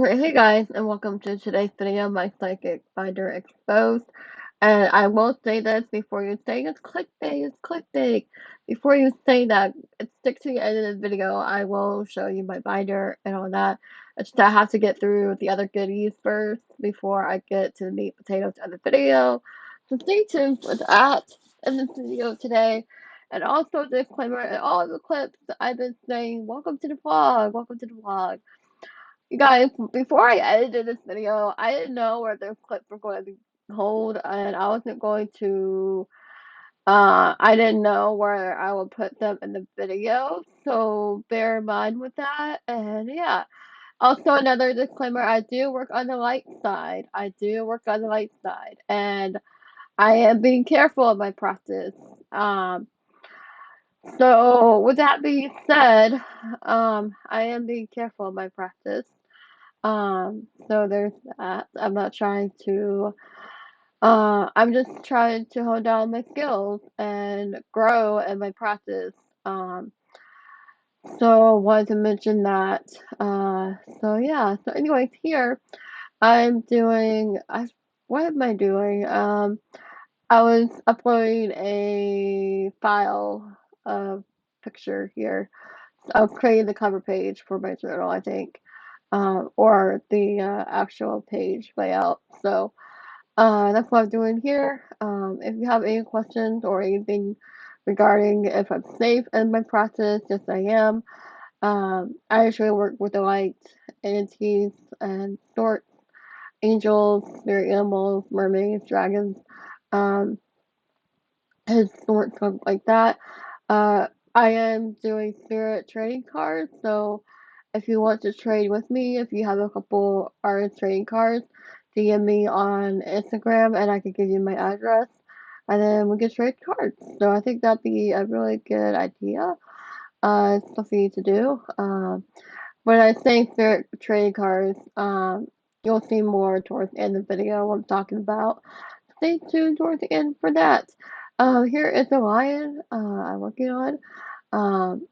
Okay, hey guys, and welcome to today's video, my psychic finder exposed. And I will say this before you say it's clickbait, it's clickbait. Before you say that, stick to the end of the video. I will show you my binder and all that. It's just I have to get through the other goodies first before I get to the meat potatoes of the video. So stay tuned for that in this video today. And also disclaimer in all the clips I've been saying, welcome to the vlog, welcome to the vlog. You guys, before I edited this video, I didn't know where the clips were going to be hold, and I wasn't going to, I didn't know where I would put them in the video, so bear in mind with that, and yeah. Also, another disclaimer, I do work on the light side. I do work on the light side, and I am being careful of my practice. Um, so with that being said, I am being careful of my practice. So there's that. I'm just trying to hone down my skills and grow in my practice. Um, so wanted to mention that. So yeah. So anyways, here what am I doing? I was uploading a file of picture here. I'll create the cover page for my journal, I think, or the actual page layout. So that's what I'm doing here. If you have any questions or anything regarding if I'm safe in my practice, yes, I am. I usually work with the light entities and storks, angels, spirit animals, mermaids, dragons, um, and sorts of like that. Uh, I am doing spirit trading cards, so if you want to trade with me, if you have a couple artist trading cards, DM me on Instagram and I can give you my address and then we can trade cards. So I think that'd be a really good idea. It's something to do. When I say spirit trading cards, you'll see more towards the end of the video what I'm talking about. Stay tuned towards the end for that. Here is the lion I'm working on.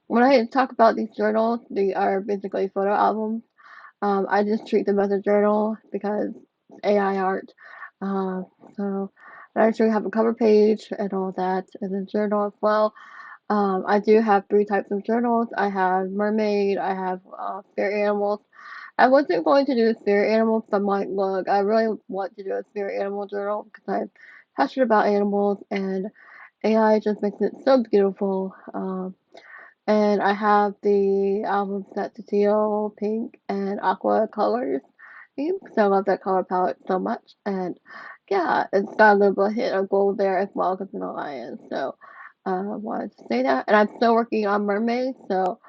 When I talk about these journals, they are basically photo albums. I just treat them as a journal because it's AI art. Uh, so I actually have a cover page and all that in the journal as well. I do have three types of journals. I have mermaid, I have spirit animals. I wasn't going to do a spirit animal because I'm like, look, I really want to do a spirit animal journal because I'm passionate about animals and AI just makes it so beautiful. And I have the album set to teal, pink, and aqua colors because I love that color palette so much. And yeah, it's got a little hit of gold there as well because of the lion. So wanted to say that. And I'm still working on Mermaid, so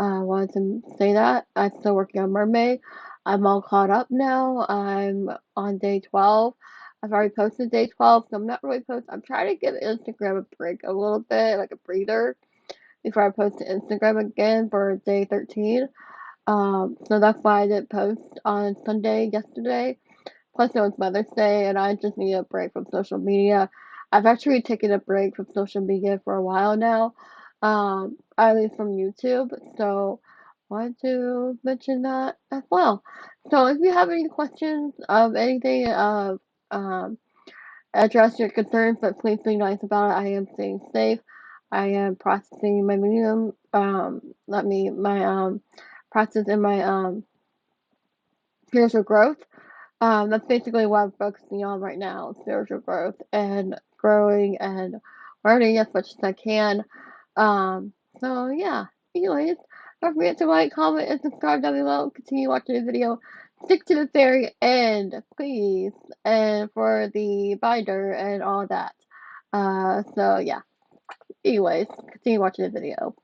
wanted to say that. I'm still working on Mermaid. I'm all caught up now. I'm on day 12. I've already posted day 12, so I'm not really posting. I'm trying to give Instagram a break a little bit, like a breather before I post to Instagram again for day 13. So that's why I didn't post on Sunday yesterday. Plus, it was Mother's Day, and I just need a break from social media. I've actually taken a break from social media for a while now, at least from YouTube. So, wanted to mention that as well. So, if you have any questions of anything, um, address your concerns, but please be nice about it. I am staying safe. I am processing my medium, my process in my spiritual growth. That's basically what I'm focusing on right now, spiritual growth and growing and learning as much as I can. So yeah. Anyways, don't forget to like, comment, and subscribe down below. Continue watching the video. Stick to the very end, please. And for the binder and all that. So yeah. Anyways, continue watching the video.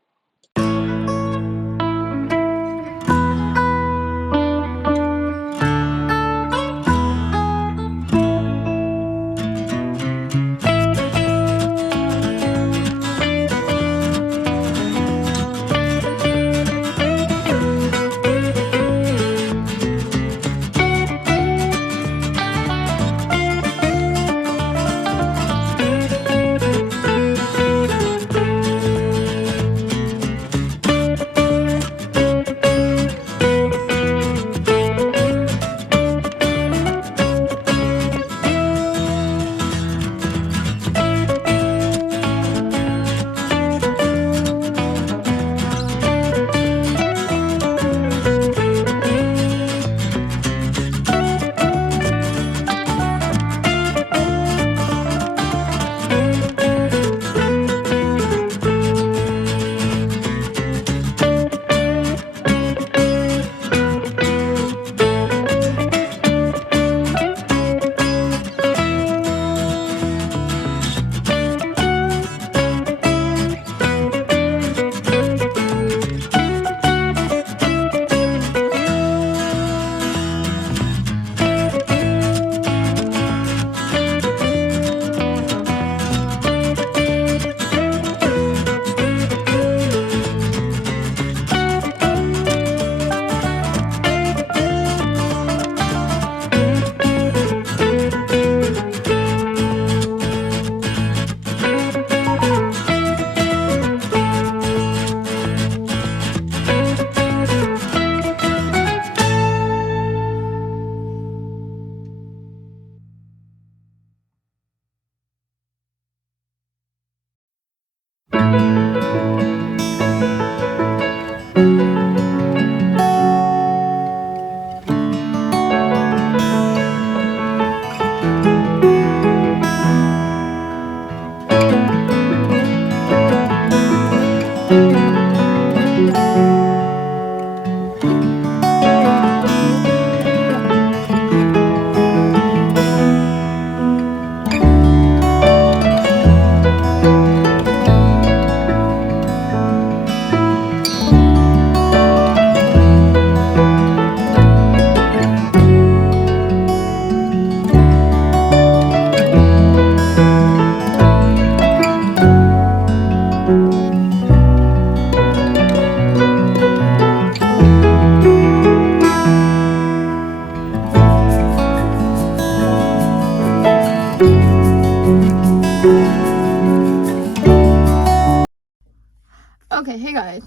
Okay, hey guys.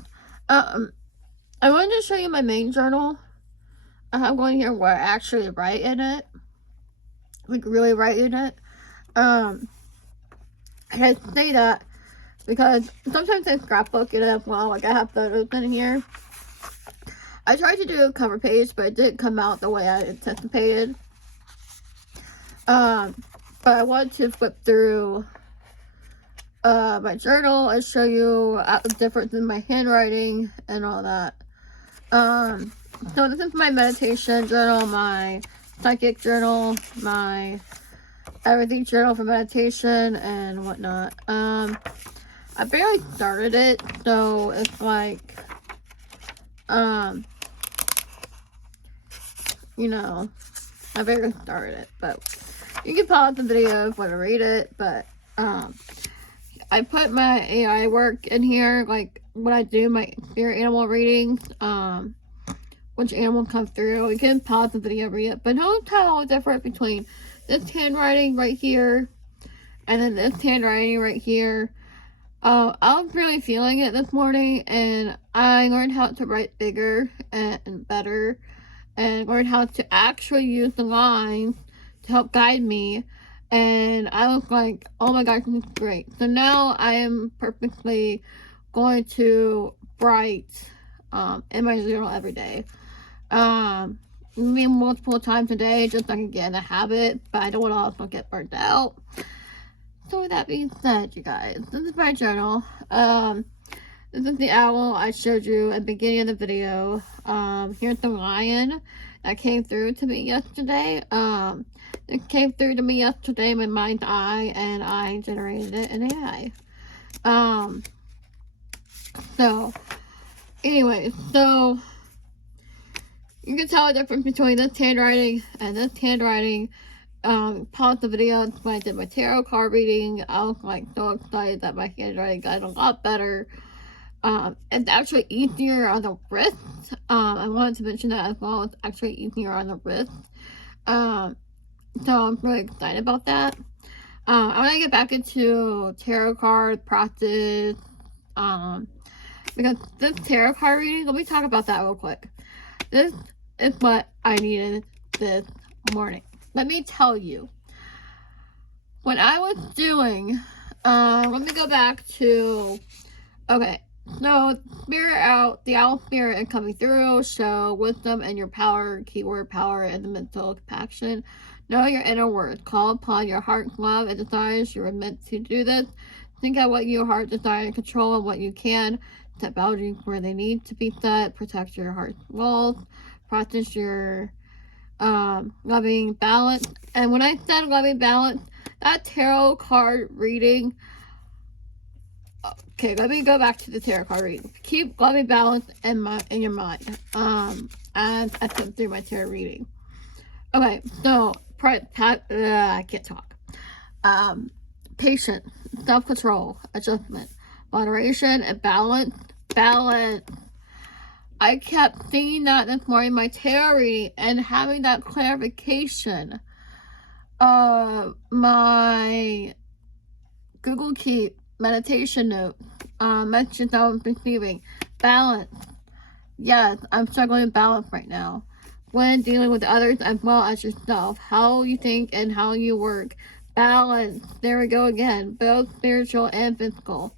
I wanted to show you my main journal. I have one here where I actually write in it. Like, really write in it. And I say that because sometimes I scrapbook it as well. Like, I have photos in here. I tried to do a cover page, but it didn't come out the way I anticipated. But I wanted to flip through my journal and show you the difference in my handwriting and all that. So this is my meditation journal, my psychic journal, my everything journal for meditation and whatnot. I barely started it, so it's like, you know, I barely started it, but you can pause the video if you want to read it, but, I put my AI work in here, like, when I do my spirit animal readings, which animal comes through. You can pause the video, read it, but don't tell the difference between this handwriting right here, and then this handwriting right here. I was really feeling it this morning, and I learned how to write bigger and better, and learned how to actually use the lines to help guide me. And I was like, oh my gosh, this is great. So now I am perfectly going to write in my journal every day. Maybe multiple times a day, just so I can get in the habit, but I don't want to also get burnt out. So with that being said, you guys, this is my journal. This is the owl I showed you at the beginning of the video. Here's the lion that came through to me yesterday. It came through to me yesterday in my mind's eye, and I generated it in AI. So, anyway, so you can tell the difference between this handwriting and this handwriting. Pause the video when I did my tarot card reading. I was like so excited that my handwriting got a lot better. It's actually easier on the wrist. I wanted to mention that as well. It's actually easier on the wrist. So I'm really excited about that. I want to get back into tarot card practice. Because this tarot card reading, let me talk about that real quick. This is what I needed this morning. Let me tell you. When I was doing, let me go back to, okay. So, spirit out, the owl spirit and coming through, show wisdom and your power, keyword power and the mental compassion. Know your inner words. Call upon your heart's love and desires. You are meant to do this. Think out what your heart desires and control and what you can. Set boundaries where they need to be set. Protect your heart's walls. Practice your loving balance. And when I said loving balance, that tarot card reading, okay, let me go back to the tarot card reading. Keep loving balance in your mind. As I put through my tarot reading. Okay, so I can't talk. Patience, self-control, adjustment, moderation, and balance. I kept thinking that this morning in my tarot reading and having that clarification of my Google Keep meditation note, messages I was receiving. Balance. Yes, I'm struggling with balance right now. When dealing with others as well as yourself. How you think and how you work. Balance. There we go again. Both spiritual and physical.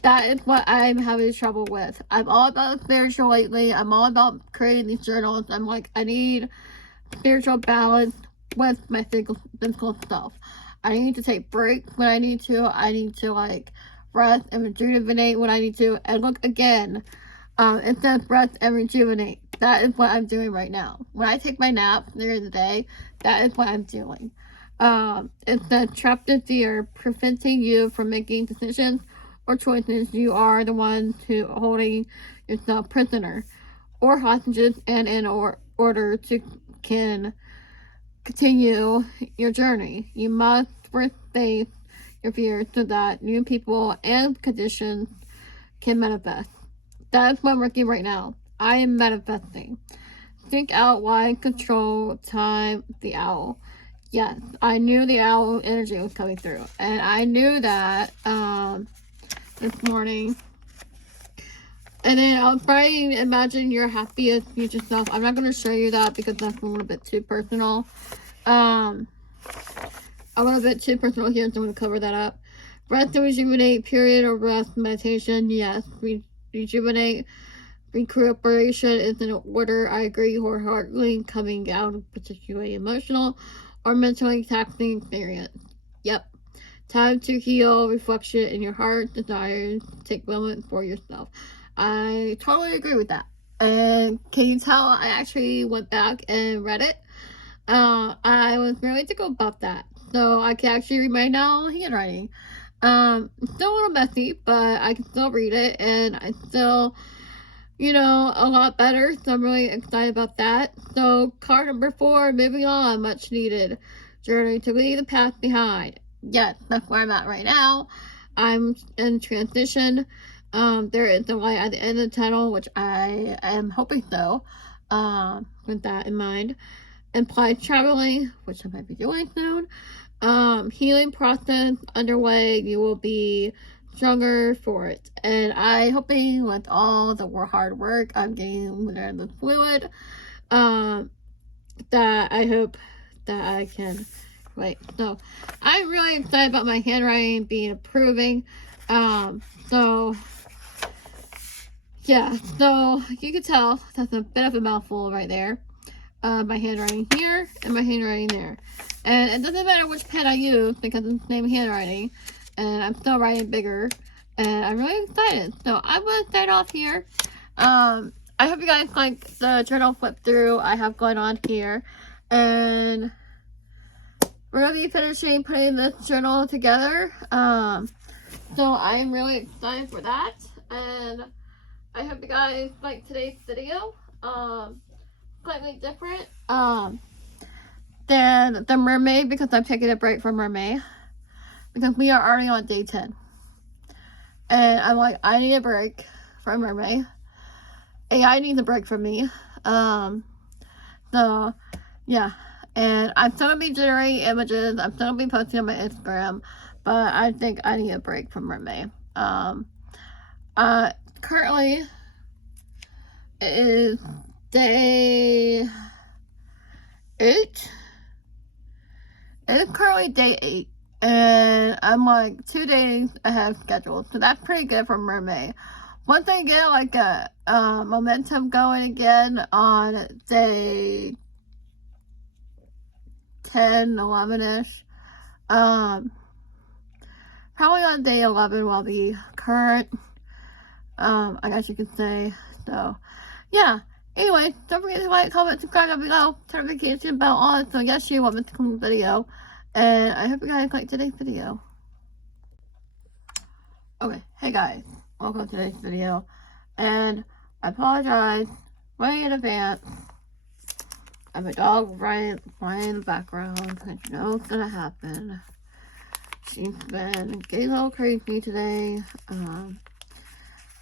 That is what I'm having trouble with. I'm all about spiritual lately. I'm all about creating these journals. I'm like, I need spiritual balance with my physical stuff. I need to take breaks when I need to. I need to, like, rest and rejuvenate when I need to. And look, again, it says rest and rejuvenate. That is what I'm doing right now. When I take my nap during the day, that is what I'm doing. It's the trapped in fear, preventing you from making decisions or choices. You are the one who holding yourself prisoner or hostages and in order to continue your journey. You must first face your fears so that new people and conditions can manifest. That is what I'm working right now. I am manifesting. Think out why control time the owl. Yes, I knew the owl energy was coming through. And I knew that this morning And then I'll probably imagine your happiest future self. I'm not going to show you that because that's a little bit too personal. A little bit too personal here, so I'm going to cover that up. Rest to rejuvenate, period, or rest, meditation, yes. Rejuvenate, recuperation is in order. I agree wholeheartedly. Coming out of particularly emotional or mentally taxing experience. Yep. Time to heal, reflection in your heart, desires, take moments for yourself. I totally agree with that. And can you tell I actually went back and read it? I was really tickled about that. So I can actually read my now handwriting. Still a little messy, but I can still read it, and I still, you know, a lot better. So I'm really excited about that. So card number 4, moving on, much needed. Journey to leave the past behind. Yes, that's where I'm at right now. I'm in transition. There is a light at the end of the tunnel, which I am hoping so. With that in mind. Implied traveling, which I might be doing soon. Healing process underway. You will be stronger for it. And I hoping with all the hard work I'm getting within the fluid, that I hope that I can. Wait, so I'm really excited about my handwriting being improving. So yeah, so you can tell that's a bit of a mouthful right there. My handwriting here and my handwriting there. And it doesn't matter which pen I use because it's the same handwriting. And I'm still writing bigger. And I'm really excited. So I'm going to start off here. I hope you guys like the journal flip through I have going on here. And we're going to be finishing putting this journal together. So I'm really excited for that. And I hope you guys like today's video. Slightly different than the mermaid because I'm taking a break from mermaid because we are already on day 10 and I'm like, I need a break from mermaid. AI needs a break from me. So yeah, and I'm still gonna be generating images. I'm still gonna be posting on my Instagram, but I think I need a break from mermaid. Currently it is day 8. It's currently day 8, and I'm like 2 days ahead of schedule, so that's pretty good for mermaid. Once I get like a momentum going again on day 10, 11ish, probably on day 11 will be current, I guess you could say. So yeah, anyway, don't forget to like, comment, subscribe down below, turn the notification bell on so yes, you won't miss the video. And I hope you guys like today's video. Okay, hey guys, welcome to today's video. And I apologize way in advance. I have a dog right in the background because you know it's gonna happen. She's been getting a little crazy today.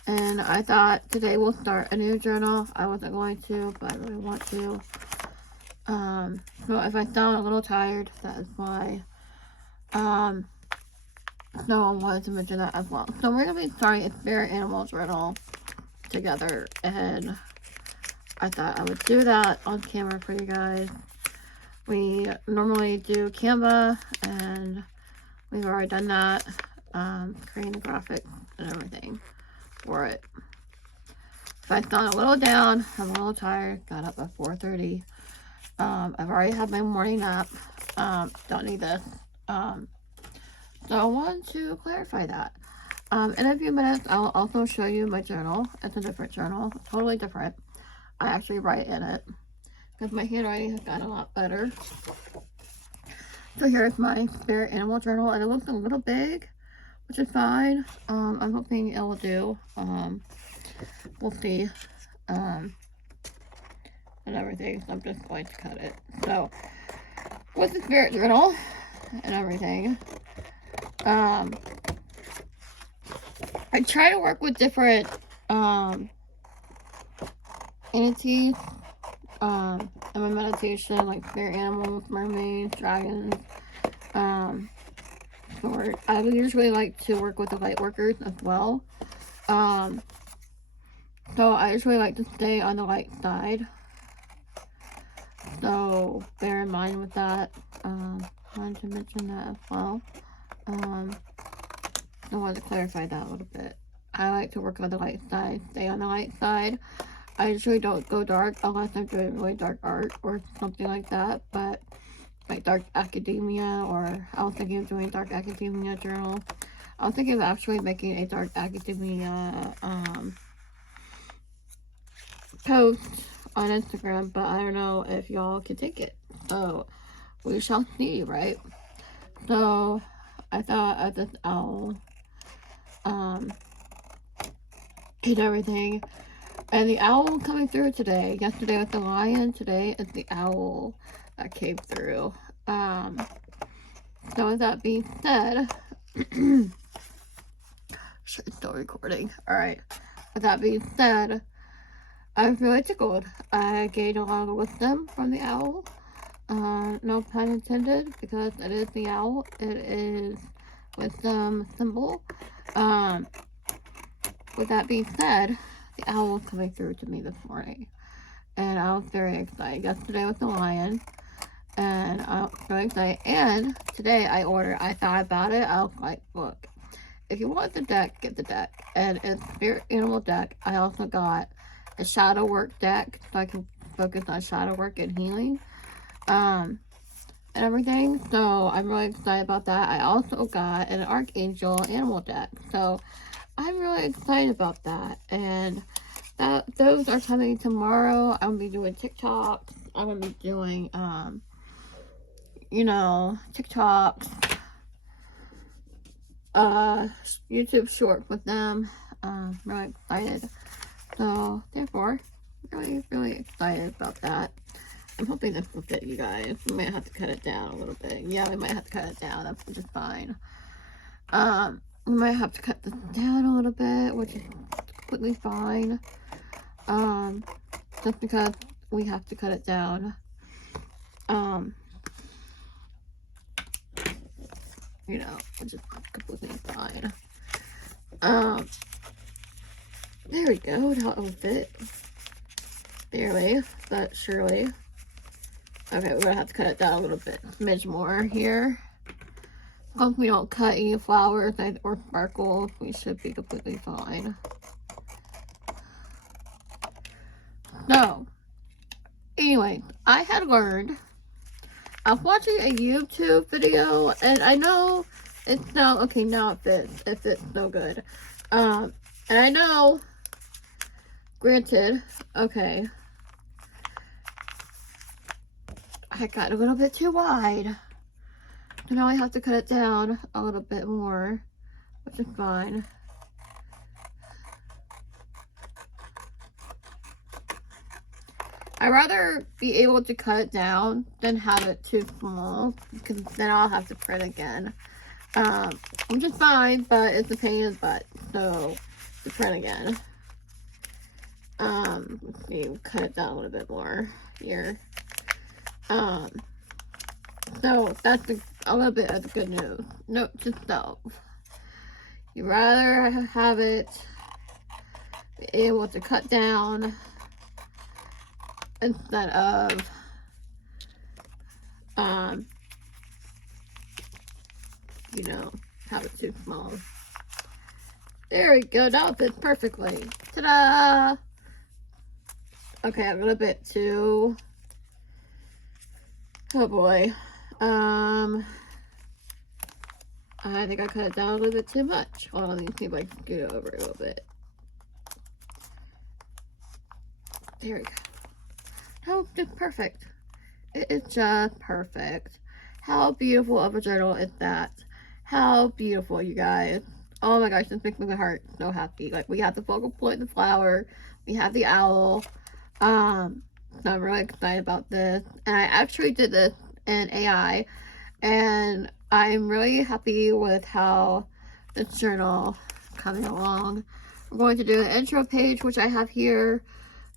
And I thought today we'll start a new journal. I wasn't going to, but I really want to. So if I sound a little tired, that is why. So I wanted to mention that as well. So we're going to be starting a spirit animal journal together. And I thought I would do that on camera for you guys. We normally do Canva, and we've already done that. Creating the graphics and everything for it. If I sound a little down, I'm a little tired, got up at 4:30. I've already had my morning nap. Don't need this. So I wanted to clarify that. In a few minutes, I'll also show you my journal. It's a different journal, totally different. I actually write in it because my handwriting has gotten a lot better. So here's my spirit animal journal, and it looks a little big, which is fine. I'm hoping it will do. We'll see. And everything. So I'm just going to cut it. So with the spirit journal and everything, I try to work with different entities in my meditation, like spirit animals, mermaids, dragons. Or I would usually like to work with the light workers as well. So I usually like to stay on the light side. So bear in mind with that. Wanted to mention that as well. I wanted to clarify that a little bit. I like to work on the light side, stay on the light side. I usually don't go dark unless I'm doing really dark art or something like that, but like dark academia, or I was thinking of doing dark academia journal. I was thinking of actually making a dark academia post on Instagram, but I don't know if y'all can take it. So we shall see, right? So I thought of this owl and everything. And the owl coming through today. Yesterday was the lion, today is the owl that came through. So with that being said, sure, it's still recording. Alright. With that being said, I was really tickled. I gained a lot of wisdom from the owl. No pun intended, because it is the owl. It is wisdom symbol. With that being said, the owl was coming through to me this morning, and I was very excited. Yesterday was the lion, and I was very excited. And today I thought about it. I was like, look, if you want the deck, get the deck. And it's Spirit Animal deck. I also got a shadow work deck, so I can focus on shadow work and healing, and everything. So I'm really excited about that. I also got an Archangel Animal deck. So I'm really excited about that, and those are coming tomorrow. I'm gonna be doing TikToks. I'm gonna be doing, TikToks, YouTube short with them. Really excited. So therefore, really, really excited about that. I'm hoping this will fit you guys. We might have to cut it down a little bit. Yeah, we might have to cut it down. That's just fine. We might have to cut this down a little bit, which is completely fine. Just because we have to cut it down. Which is completely fine. There we go. Now it will fit. Barely, but surely. Okay, we're gonna have to cut it down a little bit. Smidge more here. As long as we don't cut any flowers or sparkles, we should be completely fine. So, anyway, I had learned, I was watching a YouTube video, and I know it's now, okay, now it fits. It fits so good. And I know, granted, okay, I got a little bit too wide. So now I have to cut it down a little bit more, which is fine. I'd rather be able to cut it down than have it too small, because then I'll have to print again. Which is fine, but it's a pain in the butt, so to print again. Let's see, we'll cut it down a little bit more here. So that's a little bit of the good news. Note to self. You'd rather have it be able to cut down instead of have it too small. There we go. Now it fits perfectly. Ta-da! Okay, a little bit too. Oh boy. I think I cut it down a little bit too much. Hold on, let me see if I can get it over a little bit. There we go. Oh, it's perfect. It is just perfect. How beautiful of a journal is that? How beautiful, you guys. Oh my gosh, this makes my heart so happy. Like, we have the focal point, the flower. We have the owl. So I'm really excited about this. And I actually did this in AI. And I'm really happy with how this journal is coming along. We're going to do an intro page, which I have here.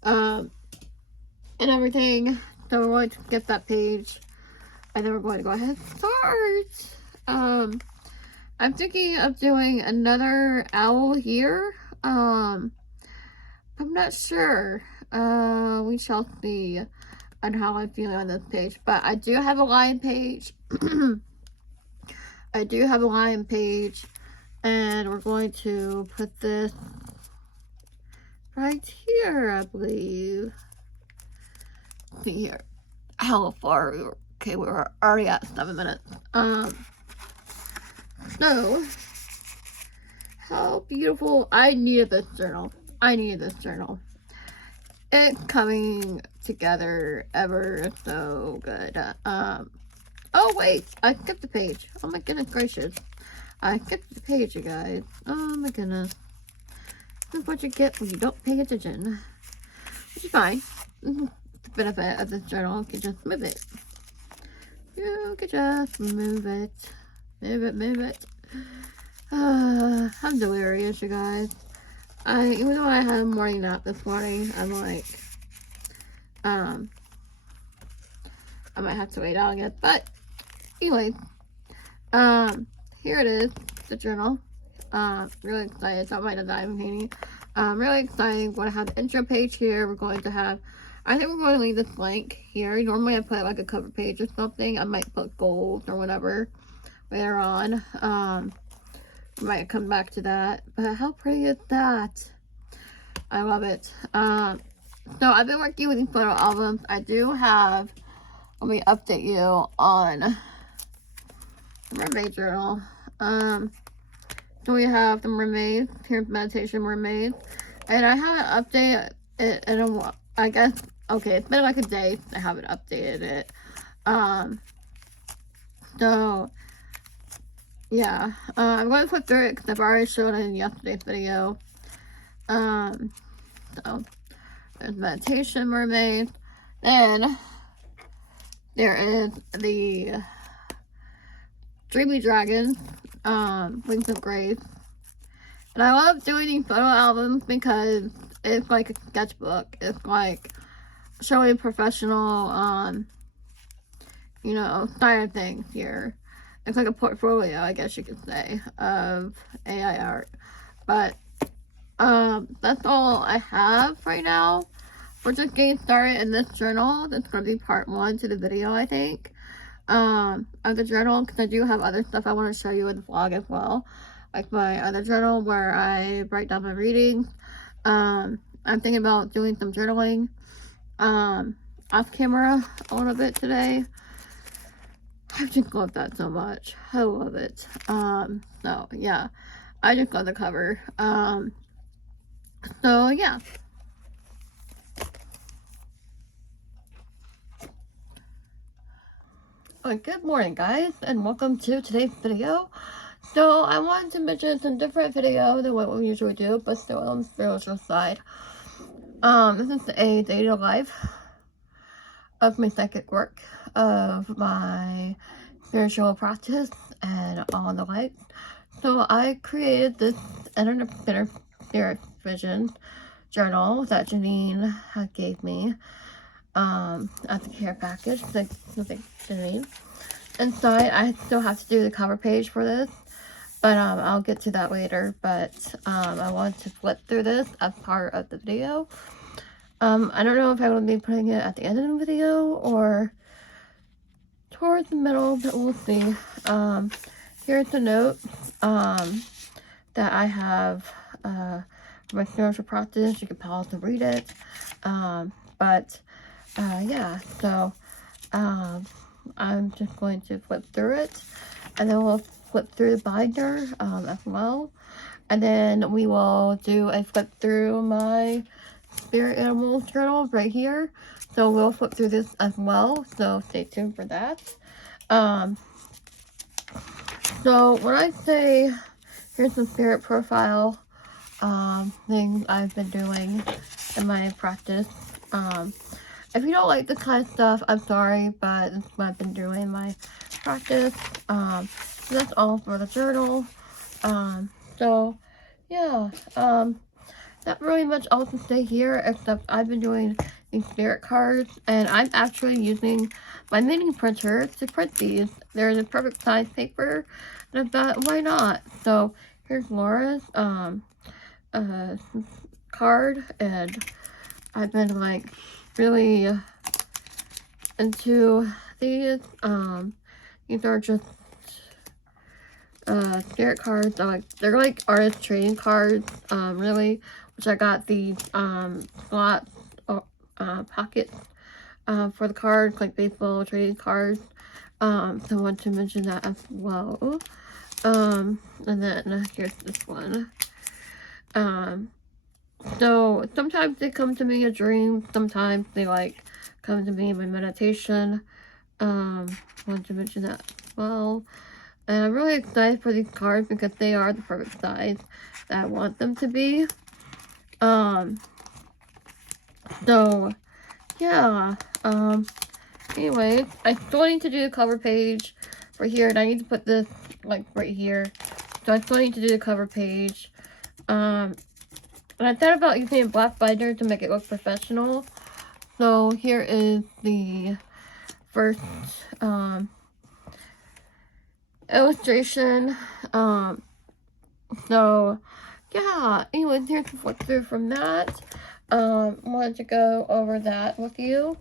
And everything. So we're going to get that page. And then we're going to go ahead and start. I'm thinking of doing another owl here. I'm not sure. We shall see on how I'm feeling on this page. But I do have a line page. I do have a line page. And we're going to put this right here, I believe. Let's see here. How far we were. Okay, we were already at 7 minutes. So, how beautiful. I needed this journal. I needed this journal. It's coming together ever so good. Oh wait, I skipped the page. Oh my goodness gracious. I skipped the page, you guys. Oh my goodness. This is what you get when you don't pay attention. Which is fine. The benefit of this journal, you can just move it. You can just move it. Move it, move it. I'm delirious, you guys. Even though I had a morning nap this morning, I'm like, I might have to wait out again. But, anyway, here it is, the journal. Really excited. Don't mind that I'm painting. Really exciting. We're going to have the intro page here. We're going to have, I think we're going to leave this blank here. Normally I put like a cover page or something. I might put gold or whatever later on. Might come back to that. But how pretty is that? I love it. So I've been working with these photo albums. I do have, let me update you on the mermaid journal. So we have the mermaids. Here's meditation mermaids. And I haven't updated it in a while. I guess, okay, it's been like a day since I haven't updated it. So, yeah. I'm going to flip through it because I've already showed it in yesterday's video. So, there's meditation mermaid. Then, there is the Dreamy Dragons, Wings of Grace. And I love doing these photo albums because it's like a sketchbook. It's like showing professional, you know, side of things here. It's like a portfolio, I guess you could say, of AI art. But, that's all I have right now. We're just getting started in this journal. That's going to be part 1 to the video, I think. Of the journal, because I do have other stuff I want to show you in the vlog as well. Like my other journal where I write down my readings. I'm thinking about doing some journaling off camera a little bit today. I just love that so much. I love it. So yeah, I just love the cover. So yeah. Good morning guys, and welcome to today's video. So I wanted to mention some different video than what we usually do, but still on the spiritual side. This is a day-to-day life of my psychic work, of my spiritual practice, and all the like. So I created this inner spirit vision journal that Janine gave me as a care package. Thank Janine. Inside, I still have to do the cover page for this, but I'll get to that later. But I want to flip through this as part of the video. I don't know if I'm going to be putting it at the end of the video or towards the middle, but we'll see. Here's the note that I have for my spiritual practice. You can pause and read it. Yeah, so I'm just going to flip through it, and then we'll flip through the binder as well, and then we will do a flip through my spirit animal journal right here. So we'll flip through this as well, so stay tuned for that. So when I say here's the spirit profile thing I've been doing in my practice, if you don't like this kind of stuff, I'm sorry, but this is what I've been doing in my practice. So that's all for the journal. So yeah, not really much else to say here, except I've been doing these spirit cards, and I'm actually using my mini printer to print these. They're the perfect size paper, and I thought, why not? So here's Laura's card, and I've been like really into these. These are just spirit cards. They're like artist trading cards, really, which I got these slot pockets for the cards, like baseball trading cards. So I want to mention that as well. And then here's this one. So sometimes they come to me in a dream, sometimes they like come to me in my meditation. Want to mention that as well. And I'm really excited for these cards because they are the perfect size that I want them to be. So yeah. Anyways, I still need to do the cover page for here, and I need to put this like right here. So I still need to do the cover page. And I thought about using a black binder to make it look professional. So here is the first illustration. So yeah, anyways, here's the flip through from that. Wanted to go over that with you.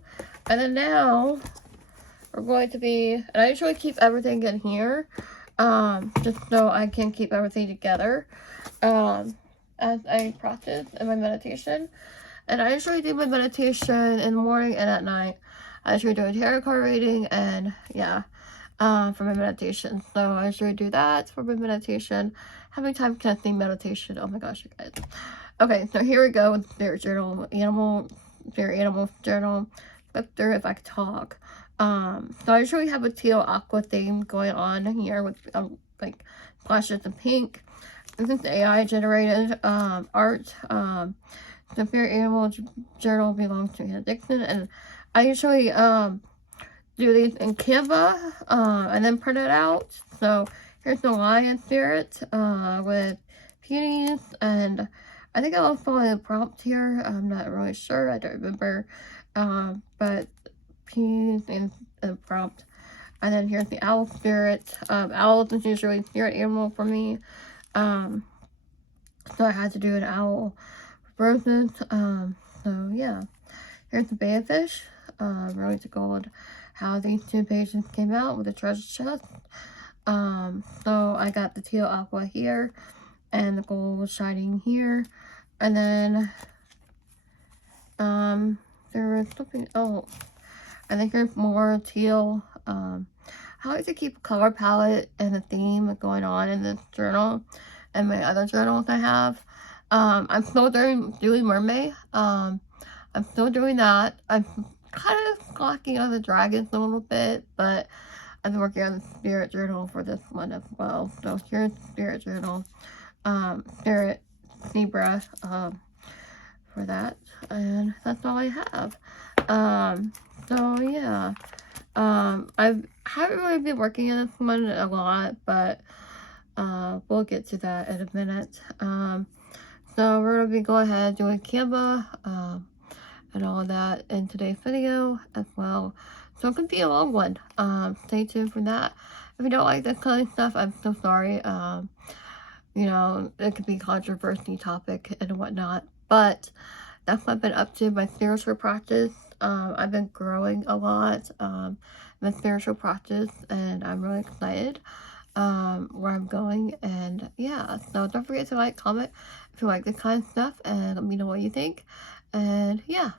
And then now we're going to be, and I usually keep everything in here, just so I can keep everything together, as I practice in my meditation. And I usually do my meditation in the morning and at night. I usually do a tarot card reading, and yeah, for my meditation. So I usually do that for my meditation. How many times can I say meditation? Oh my gosh, you guys. Okay, so here we go with spirit journal, spirit animal journal. Flip through if I could talk. So I usually have a teal aqua theme going on here with like flashes of pink. This is AI generated art. The spirit animal journal belongs to Anna Dixon, and I usually do these in Canva and then print it out. So here's the lion spirit with Cuties, and I think I'll follow the prompt here. I'm not really sure. I don't remember. But Cuties and the prompt. And then here's the owl spirit. Owls is usually a spirit animal for me. So I had to do an owl roses. So yeah. Here's the bearfish. Rose to gold. How these two pages came out with the treasure chest. So I got the teal aqua here, and the gold was shining here. And then there was something, oh, I think there's more teal. I like to keep a color palette and a theme going on in this journal and my other journals I have. I'm still doing mermaid. I'm still doing that. I'm kind of slacking on the dragons a little bit, but I've been working on the spirit journal for this one as well. So here's the spirit journal, spirit zebra, for that, and that's all I have. So yeah, I haven't really been working on this one a lot, but we'll get to that in a minute. So we're gonna be going ahead and doing Canva, and all of that in today's video as well. So it could be a long one. Stay tuned for that. If you don't like this kind of stuff, I'm so sorry. You know, it could be controversy topic and whatnot, but that's what I've been up to. My spiritual practice. I've been growing a lot. My spiritual practice, and I'm really excited where I'm going. And yeah, so don't forget to like, comment if you like this kind of stuff, and let me know what you think. And yeah.